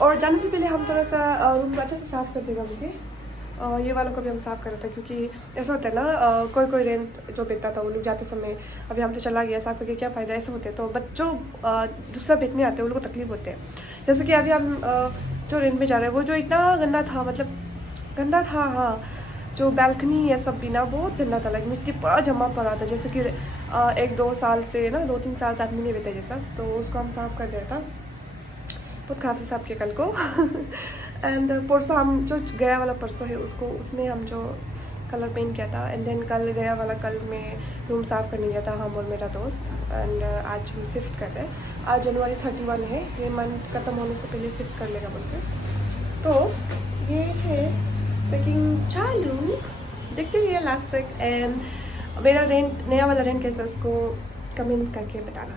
और जाने से पहले हम थोड़ा सा रूम को अच्छे से साफ़ कर देगा मुझे। ये वालों को भी हम साफ़ कर रहे थे क्योंकि ऐसा होता है ना, कोई कोई रेंट जो बेचता था वो लोग जाते समय अभी हमसे चला गया, साफ़ करके क्या फ़ायदा, ऐसे होते हैं। तो बच्चों दूसरा बेचने आते हैं वो लोग को तकलीफ होते हैं। जैसे कि अभी हम जो रेंट में जा रहे हैं वो जो इतना गंदा था, मतलब गंदा था, हाँ, जो बैल्कनी ये सब भी ना बहुत गंदा था, लाइक मिट्टी पूरा जमा पड़ा था, जैसे कि 1-2 साल से ना 2-3 साल से आदमी नहीं बेटा जैसा। तो उसको हम साफ़ कर दिया था, बहुत खराब से साफ़ किया कल को। एंड परसों हम जो गया वाला परसों है उसको, उसमें हम जो कलर पेंट किया था। एंड देन कल गया वाला कल में रूम साफ़ करने गया था हम और मेरा दोस्त। एंड आज हम शिफ्ट कर रहे हैं। आज जनवरी 31 है, ये मंथ ख़त्म होने से पहले शिफ्ट कर लेगा बोल के। तो ये है पैकिंग चालू, देखते रहिए लास्ट तक। एंड मेरा रेंट, नया वाला रेंट कैसा है उसको कमेंट करके बताना।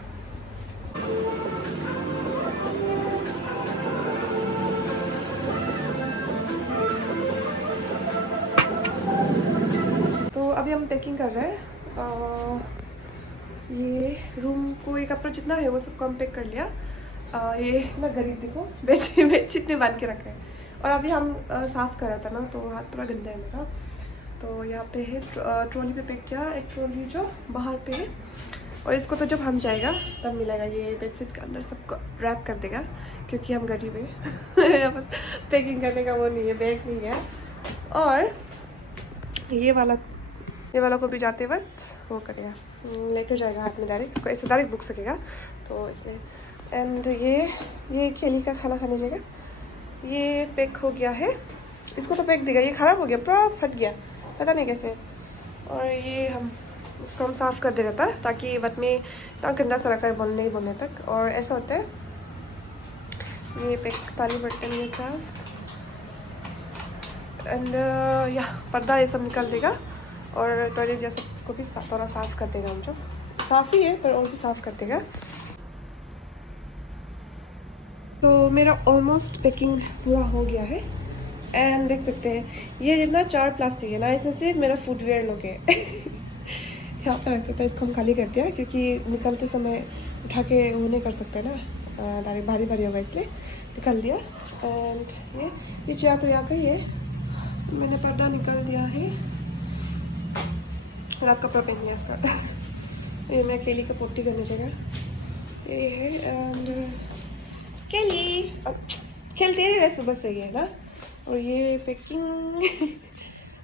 तो अभी हम पैकिंग कर रहे हैं। ये रूम को एक कपड़ा जितना है वो सबको हम पैक कर लिया। ये ना गरीब देखो बेडशीट में बांध के रखा है। और अभी हम साफ़ कर रहा था ना तो हाथ पूरा गंदा है मेरा। तो यहाँ पे है ट्रॉली पे पैक किया, एक ट्रॉली जो बाहर पे है। और इसको तो जब हम जाएगा तब मिलेगा, ये बेडशीट के अंदर सबको रैप कर देगा क्योंकि हम गरीब हैं। बस पैकिंग करने का वो नहीं है, बैग नहीं है। और ये वाला को भी जाते वक्त वो करेगा, लेकर जाएगा हाथ में डायरेक्ट, इसको ऐसे डायरेक्ट बुक सकेगा तो इसलिए। एंड ये केली का खाना खाने जाएगा, ये पैक हो गया है, इसको तो पैक देगा, ये ख़राब हो गया पूरा फट गया पता नहीं कैसे। और ये इसको हम साफ़ कर दे रहा था ताकि बाद में इतना गंदा सा रखा है बोलने तक। और ऐसा होता है, ये पैक थाली बर्तन ये सब। एंड या पर्दा ये सब निकाल देगा और टॉयलेट जैसा को भी थोड़ा साफ़ कर देगा। हम जो साफ़ ही है पर और भी साफ़ कर देगा। तो मेरा ऑलमोस्ट पैकिंग पूरा हो गया है। एंड देख सकते हैं ये जितना 4 प्लास्टिक है ना, इसमें सिर्फ मेरा फुटवेयर लोग है। यहाँ पे रखते थे, इसको हम खाली कर दिया क्योंकि निकलते समय उठा के वो नहीं कर सकते ना, डायरेक्ट भारी भारी होगा इसलिए निकाल दिया। एंड ये चेयर तो यहाँ का ही है, मैंने पर्दा निकाल दिया है, रात कपड़ा पहन लिया इसका। ये मैं केली का पोटी करने जगह ये है। एंड केली खेलते रहे सुबह से ये ना। और ये पैकिंग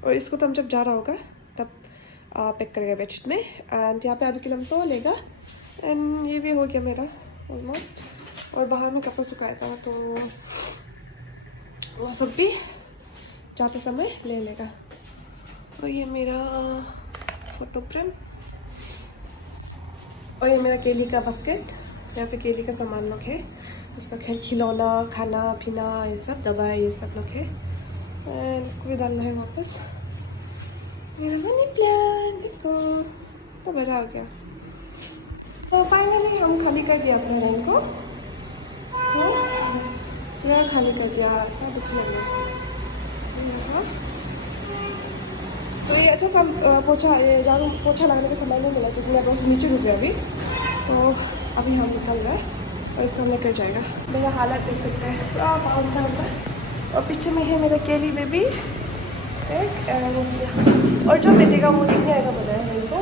और इसको तो हम जब जा रहा होगा तब पैक करेगा बेडशीट में। एंड यहाँ पे अभी के लिए हम सो लेगा। एंड ये भी हो गया मेरा ऑलमोस्ट। और बाहर में कपड़ा सुखाया था तो वो सब भी जाते समय ले लेगा। और ये मेरा फोटो फ्रेम और ये मेरा केली का बास्केट, यहाँ पे केली का सामान लोग है, उसका खैर खिलौना, खाना पीना, ये सब दवाई ये सब लोग है। एंड इसको भी डालना है वापस। मेरा मनी प्लांट देखो तो बड़ा हो गया। तो फाइनली हम खाली कर दिया अपने रूम को, पूरा खाली कर दिया। क्या देखिए तो ये अच्छा सा पोछा लगाने का समय नहीं मिला क्योंकि मेरा दोस्त नीचे रुक गया अभी। तो अभी हम निकल रहे हैं और इसको हम लेकर जाएगा। मेरा हालत देख सकते हैं पूरा पाउंड अंदर। और पीछे में है मेरा केली बेबी एक। और जो बेटेगा वो देखने आएगा बोला है मेरे को।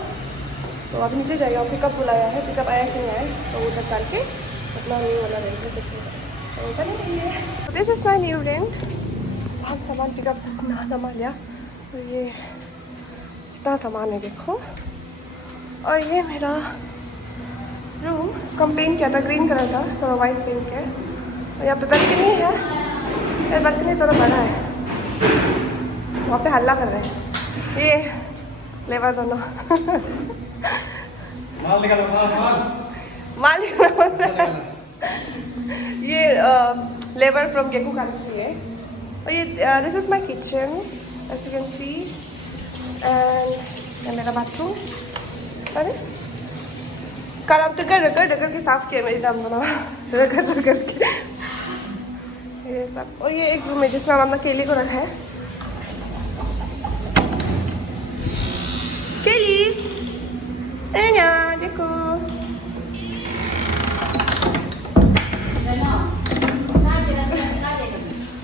सो अभी नीचे जाएगा, पिकअप बुलाया है, पिकअप आया कि नहीं आया तो उधर डाल के अपना न्यू वाला रेंट ले सकते हैं। सो उधर नहीं है, this is my new rent. हम सामान पिकअप से सामान लिया। और ये इतना सामान है देखो। और ये मेरा रूम, इसको हम पेंट किया था, ग्रीन कलर था, थोड़ा वाइट पेंट है। और यहाँ पे बालकनी है, ये बालकनी थोड़ा बड़ा है, वहाँ पे हल्ला कर रहे हैं ये लेबर दोनों। माल ये लेबर फ्रॉम गेकू कंट्री है। और ये this is my kitchen as you can see. And मेरा बाथरूम। अरे कल अब तक रगड़ के साफ किया मेरी दम बना, रगड़ के ये सब। और ये एक रूम है जिसमें हम अपना केली को रखा है। केली देखो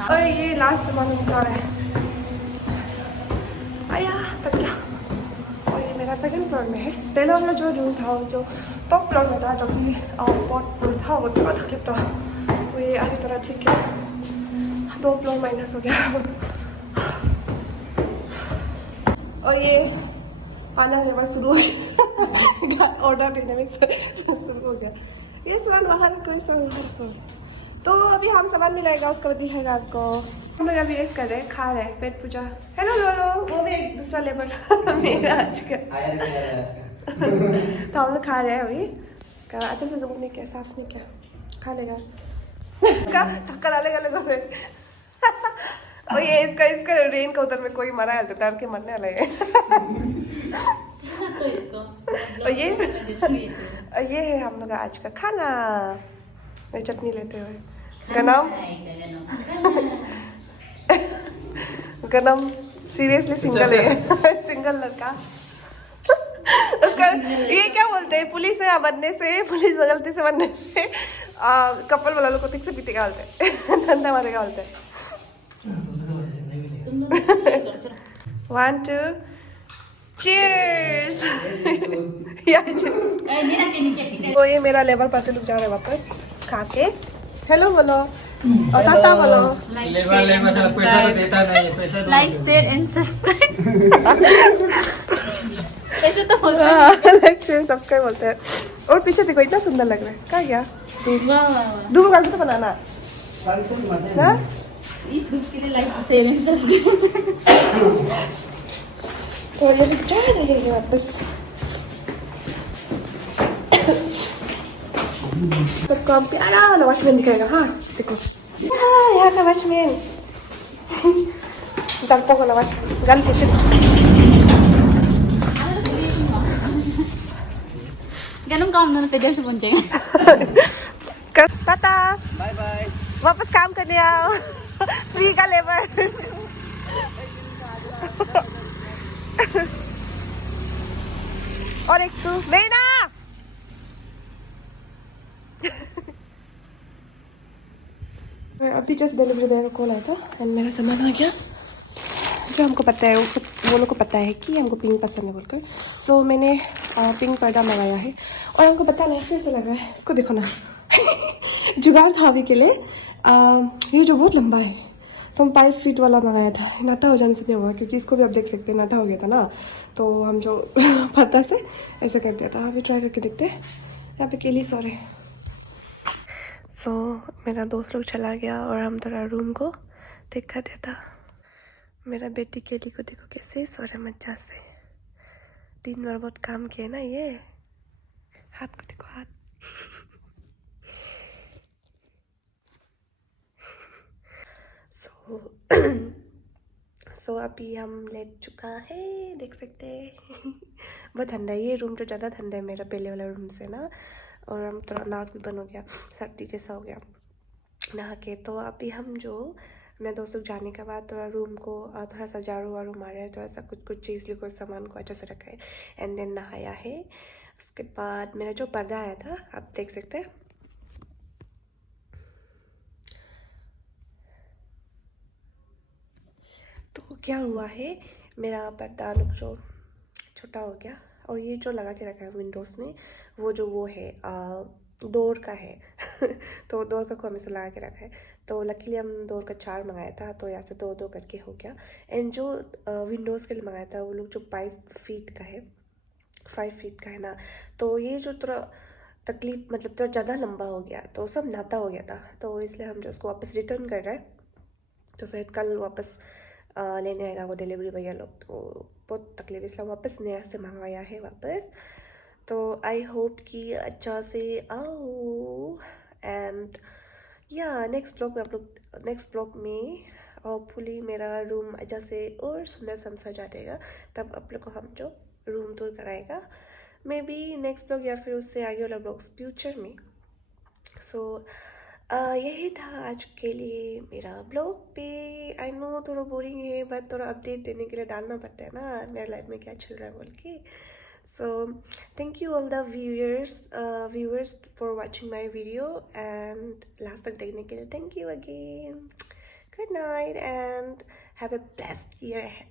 और ये लास्ट सामान उनका है। आया तक क्या। और ये मेरा सेकंड फ्लोर में है। पहले वाला जो रूम था वो जो टॉप फ्लोर में था, जो कि बहुत फुल था, वो थोड़ा तकलीफ था। तो ये आधी तरह ठीक है, 2 फ्लोर माइनस हो गया। और ये आना लेवर शुरू हो गया। ऑर्डर देने में शुरू हो गया। ये सामान बाहर रखो, सामान बाहर रखो। तो अभी हम सामान मिलाएगा, उसका बाद दिखाएगा आपको। हम लोग अभी रेस्ट कर रहे हैं, खा रहे हैं, पेट पूजा। हेलो लोलो, वो भी एक दूसरा लेबर मेरा आज का। तो हम लोग खा रहे हैं अभी। अच्छे से नहीं किया, साफ नहीं किया, खा लेगा। शक्कर अलग अलग हो रहे। और ये इसका रेन का उधर में कोई मरा है, डर के मरने वाला है। और ये है हम लोग आज का खाना। मैं चटनी लेते हुए गनम सीरियसली सिंगल है। सिंगल लड़का। उसका ये क्या बोलते हैं, पुलिस से बनने से, पुलिस गलती से बनने से कपल वाला लोग को ठीक से पीते गालते हैं, ठंडा मारे गालते हैं। 1 2 चीयर्स। तो ये मेरा लेबर पार्टी लोग जा रहे हैं वापस खा के। हेलो बोलो और टाटा बोलो। पैसा तो देता नहीं, पैसा लाइक शेयर एंड सब्सक्राइब। ऐसे तो होता है, लाइक शेयर सब्सक्राइब बोलते हैं। और पीछे देखो इतना सुंदर लग रहा है, क्या गया दूध का तो बनाना ना, इस दूध के लिए लाइक शेयर एंड सब्सक्राइब। तो ये जा रहे हैं वापस। सब काम प्यारा वाला वॉचमैन दिखाएगा। हाँ देखो यहाँ का वॉचमैन। डरपोक वाला वॉचमैन गलती से। गनम काम दोनों तेज से पहुंचेंगे। Tata bye bye. वापस काम करने आओ। फ्री का लेबर। और एक तू नहीं ना। अभी जस्ट डिलीवरी बॉय का कॉल आया था एंड मेरा सामान आ गया। जो हमको पता है वो लोग को पता है कि हमको पिंक पसंद है बोलकर, सो मैंने पिंक पर्दा मंगाया है। और हमको पता नहीं कैसे लग रहा है, इसको देखो ना। जुगाड़ था अभी के लिए। ये जो बहुत लंबा है, तो हम 5 फीट वाला मंगाया था। नाटा हो जाने से नहीं हुआ, क्योंकि इसको भी आप देख सकते हैं नाटा हो गया था ना, तो हम जो पर्दा से ऐसा कर दिया था। अभी ट्राई करके देखते हैं। यहाँ पे केली सो रहे। सो मेरा दोस्त लोग चला गया और हम थोड़ा रूम को देखा देता। मेरा बेटी केली को देखो कैसे सो रहा मजा से। दिन भर बहुत काम किए ना ये। हाथ को देखो, हाथ। सो अभी हम लेट चुका है, देख सकते हैं। बहुत ठंडा है ये रूम, तो ज़्यादा ठंडा है मेरा पहले वाला रूम से ना। और हम थोड़ा नाक भी बंद हो गया, सर्दी जैसा हो गया नहा के। तो अभी हम जो मैं दोस्तों जाने के बाद थोड़ा रूम को थोड़ा सा झाड़ू वाड़ू मारा है, थोड़ा सा कुछ चीज़ को सामान को अच्छे से रखा है एंड देन नहाया है। उसके बाद मेरा जो पर्दा आया था आप देख सकते हैं। तो क्या हुआ है, मेरा पर्दा लोग जो छोटा हो गया। और ये जो लगा के रखा है विंडोज़ में, वो है डोर का है। तो डोर का को हमेशा लगा के रखा है। तो लकीली हम डोर का 4 मंगाया था, तो यहाँ से 2-2 करके हो गया। एंड जो विंडोज़ के लिए मंगाया था वो लोग जो 5 फीट का है, 5 फीट का है ना। तो ये जो थोड़ा तकलीफ मतलब थोड़ा ज़्यादा लंबा हो गया, तो सब नाता हो गया था, तो इसलिए हम जो उसको वापस रिटर्न कर रहे हैं। तो शायद कल वापस लेने आएगा वो डिलीवरी भैया लोग। तो बहुत तकलीफ, इसलिए वापस नया से मंगवाया है वापस। तो आई होप कि अच्छा से आओ। एंड या नेक्स्ट ब्लॉग में होपफुली मेरा रूम अच्छा से और सुंदर सा सजा देगा, तब आप लोग को हम जो रूम टूर कराएगा, मे बी नेक्स्ट ब्लॉग या फिर उससे आगे वाला ब्लॉग्स फ्यूचर में। सो यही था आज के लिए मेरा ब्लॉग पे। आई नो थोड़ा बोरिंग है, बट थोड़ा अपडेट देने के लिए डालना पड़ता है ना मेरे लाइफ में क्या चल रहा है बोल के। So thank you all the viewers for watching my video and last तक देखने के लिए thank you again. Good night and have a blessed year ahead.